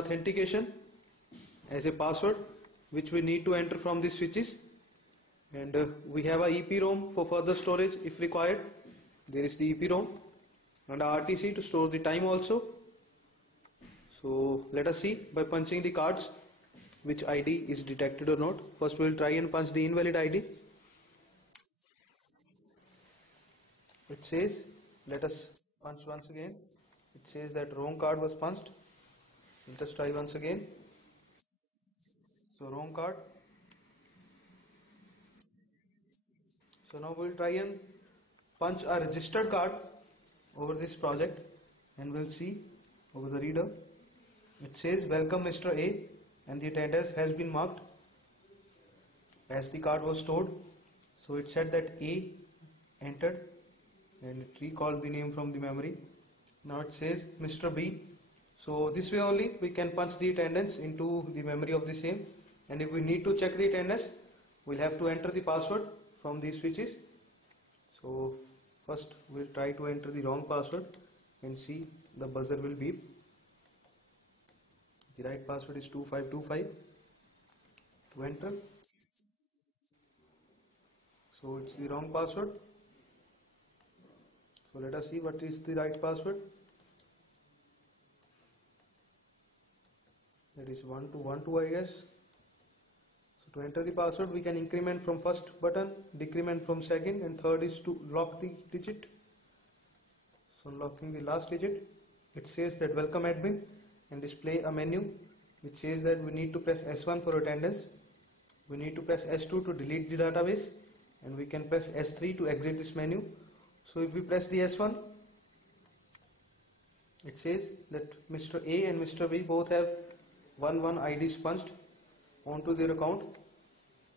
authentication as a password which we need to enter from the switches, and we have a EPROM for further storage if required. There is the EPROM and a RTC to store the time also. So let us see by punching the cards which ID is detected or not. First we will try and punch the invalid ID. It says, let us punch once again. It says that wrong card was punched. Let us try once again. So wrong card. So now we will try and punch a registered card over this project and we'll see over the reader. It says welcome Mr. A and the attendance has been marked as the card was stored. So it said that A entered and it recalled the name from the memory. Now it says Mr. B. So this way only we can punch the attendance into the memory of the same, and if we need to check the attendance we'll have to enter the password from these switches. So first we'll try to enter the wrong password and see the buzzer will beep. The right password is 2525 to enter. So it's the wrong password. So let us see what is the right password. That is 1212 I guess. So to enter the password we can increment from first button, decrement from second, and third is to lock the digit. So unlocking the last digit, it says that welcome admin and display a menu which says that we need to press S1 for attendance, we need to press S2 to delete the database, and we can press S3 to exit this menu. So if we press the S1, it says that Mr. A and Mr. B both have 11 IDs punched onto their account.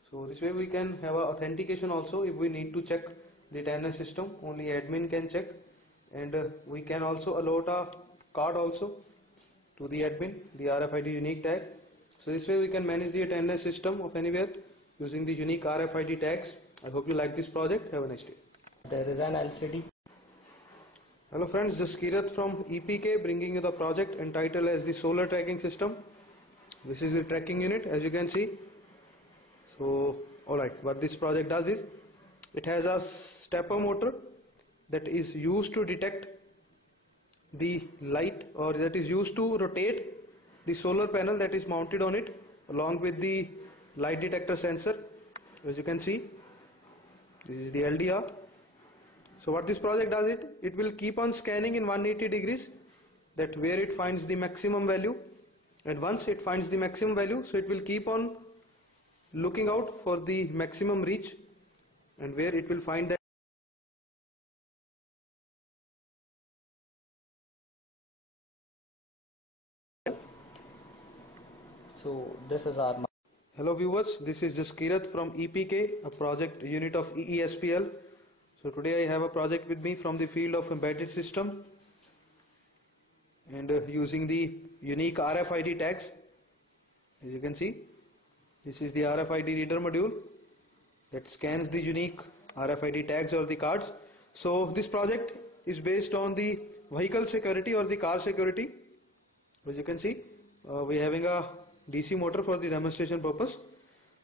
So this way we can have a authentication also. If we need to check the attendance system, only admin can check, and we can also allot a card also to the admin, the RFID unique tag. So this way we can manage the attendance system of anywhere using the unique RFID tags. I hope you like this project. Have a nice day. There is an LCD. Hello friends, this is Kirat from EPK bringing you the project entitled as the solar tracking system. This is the tracking unit as you can see. So alright, what this project does is it has a stepper motor that is used to detect the light, or that is used to rotate the solar panel that is mounted on it along with the light detector sensor. As you can see, this is the LDR. So what this project does, it will keep on scanning in 180 degrees that where it finds the maximum value, and once it finds the maximum value, so it will keep on looking out for the maximum reach, and where it will find that. So this is our. Hello viewers, this is Jaskirat from EPK, a project unit of EESPL. So today I have a project with me from the field of embedded system, and using the unique RFID tags. As you can see, this is the RFID reader module that scans the unique RFID tags or the cards. So this project is based on the vehicle security or the car security. As you can see, we are having a DC motor for the demonstration purpose.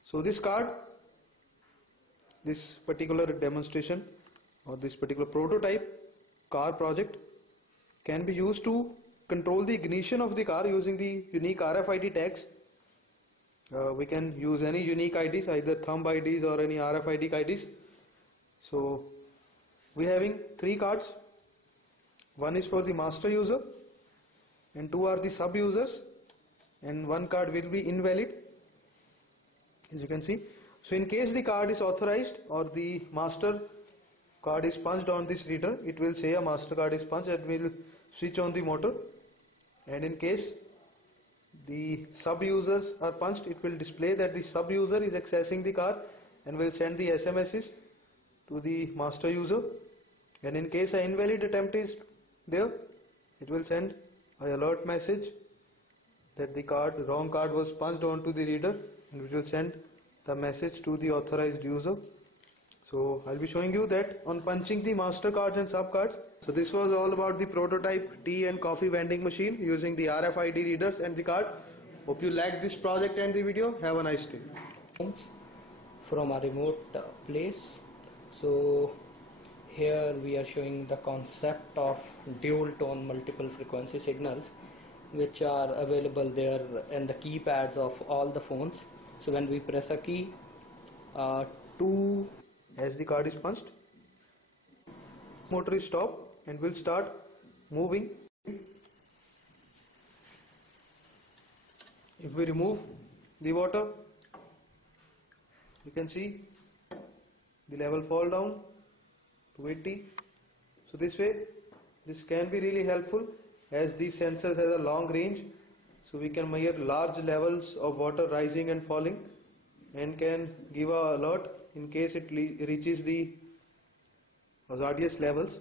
So this card, this particular demonstration or this particular prototype car project can be used to control the ignition of the car using the unique RFID tags. We can use any unique IDs, either thumb IDs or any RFID IDs. So we are having 3 cards. One is for the master user and 2 are the sub users, and 1 card will be invalid, as you can see. So in case the card is authorized or the master card is punched on this reader, it will say a master card is punched and will switch on the motor, and in case the sub users are punched, it will display that the sub user is accessing the car and will send the SMSs to the master user, and in case an invalid attempt is there, it will send an alert message that the wrong card was punched onto the reader, and which will send the message to the authorized user. So I'll be showing you that on punching the master cards and sub cards. So this was all about the prototype tea and coffee vending machine using the RFID readers and the card. Hope you liked this project and the video. Have a nice day. From a remote place. So here we are showing the concept of dual tone multiple frequency signals, which are available there in the keypads of all the phones. So when we press a key, two As the card is punched, motor is stopped and will start moving. If we remove the water, you can see the level fall down to 80. So this way, this can be really helpful as these sensors has a long range, so we can measure large levels of water rising and falling and can give a alert in case it reaches the hazardous levels.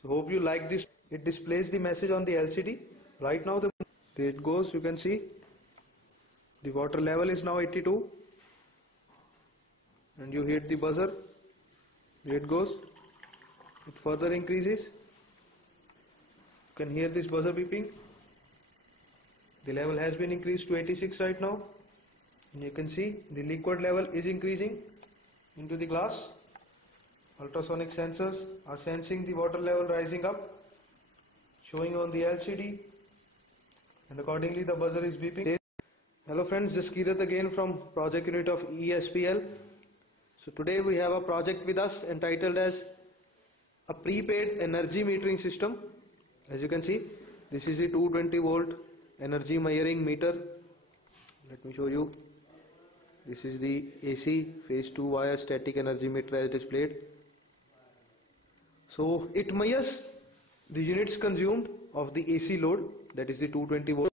So hope you like this. It displays the message on the LCD. Right now there it goes, you can see the water level is now 82 and you hit the buzzer. There it goes. It further increases. You can hear this buzzer beeping. The level has been increased to 86 right now. And you can see the liquid level is increasing into the glass. Ultrasonic sensors are sensing the water level rising up, showing on the LCD, and accordingly the buzzer is beeping. Hello friends, this is Kirat again from project unit of ESPL. So today we have a project with us entitled as a prepaid energy metering system. As you can see, this is a 220 volt energy measuring meter. Let me show you. This is the AC phase 2 wire static energy meter as displayed. So it measures the units consumed of the AC load, that is the 220 volt.